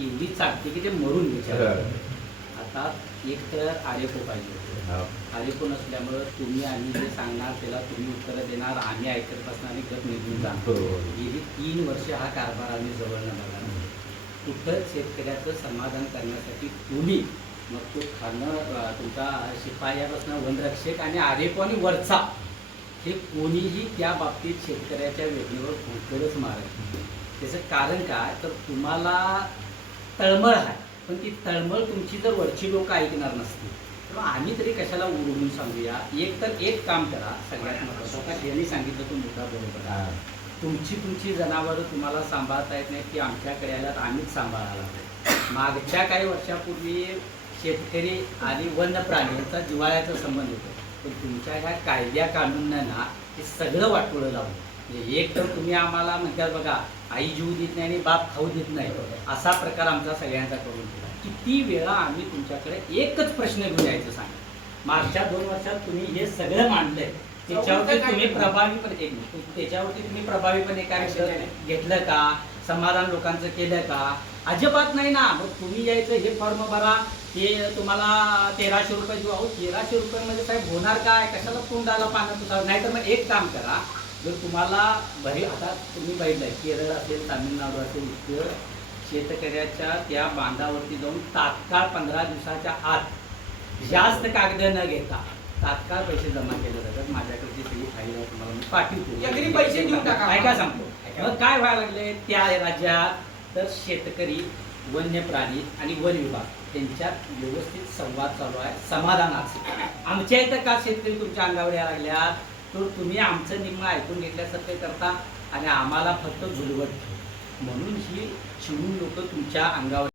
एवढी चालते की ते मरून विचार. आता एक तर आरेखो पाहिजे होते. आरेखो नसल्यामुळं तुम्ही आणि जे सांगणार त्याला तुम्ही उत्तरं देणार, आम्ही ऐकत बसणार आणि गट निघून जाणार. गेली 3 वर्ष हा कारभार आम्ही जवळनं बघा. कुठं शेतकऱ्याचं समाधान करण्यासाठी तुम्ही मग तो खाणं तुमचा शिपायापासून वनरक्षक आणि आरेखो आणि वरचा हे कोणीही त्या बाबतीत शेतकऱ्याच्या वेदनेवर भोकरच मारत. त्याचं कारण काय तर तुम्हाला तळमळ आहे, पण ती तळमळ तुमची जर वरची लोक ऐकणार नसतील तर आम्ही तरी कशाला उडवून सांगूया. एक तर एक काम करा, सगळ्यात महत्त्वाचं का ज्यांनी सांगितलं तो मुद्दा बरोबर आहे. तुमची जनावरं तुम्हाला सांभाळता येत नाही, ती आमच्याकडे आल्यात, आम्हीच सांभाळायला लागतो. मागच्या काही वर्षापूर्वी शेतकरी आणि वन्य प्राणी यांचा जिव्हाळ्याचा संबंध होतो, पण तुमच्या ह्या कायद्या कानूनना हे सगळं वाटोळं लावलं. म्हणजे एक तर तुम्ही आम्हाला म्हणतात बघा, आई जीव देत नाही आणि बाप खाऊ देत नाही, असा प्रकार आमचा सगळ्यांचा करून दिला. किती वेळा आम्ही तुमच्याकडे एकच प्रश्न घेऊन यायचं सांगा. मागच्या 2 वर्षात तुम्ही हे सगळं मांडलंय, त्याच्यावरती तुम्ही प्रभावीपणे काय घेतलं का, समाधान लोकांचं केलं का? अजिबात नाही ना. मग तुम्ही यायचं, हे फॉर्म भरा, हे तुम्हाला 1300 रुपये देऊ. अहो 1300 रुपयामध्ये साहेब होणार काय? कशाला तोंडाला पानं तुझा? नाही तर मग एक काम करा, जर तुम्हाला भरी, आता तुम्ही बघितलंय केरळ असेल, तामिळनाडू असेल, इतर शेतकऱ्याच्या त्या बांधावरती जाऊन तात्काळ 15 दिवसाच्या आत जास्त कागद न घेता तात्काळ पैसे जमा केले जातात. माझ्याकडची सगळी फाईल आहे, तुम्हाला मी पाठवतो. पैसे देऊन टाका. काय सांगतो. मग काय व्हायला लागले त्या राज्यात तर शेतकरी, वन्य प्राणी आणि वन विभाग त्यांच्यात व्यवस्थित संवाद चालू आहे, समाधानाचे. आमच्या इथं का शेतकरी तुमच्या अंगावर यायला लागल्यात, तर तुम्ही आमचं निम्म ऐकून घेतल्यासारखं करता आणि आम्हाला फक्त झुलवत. म्हणून ही चिडून लोक तुमच्या अंगावर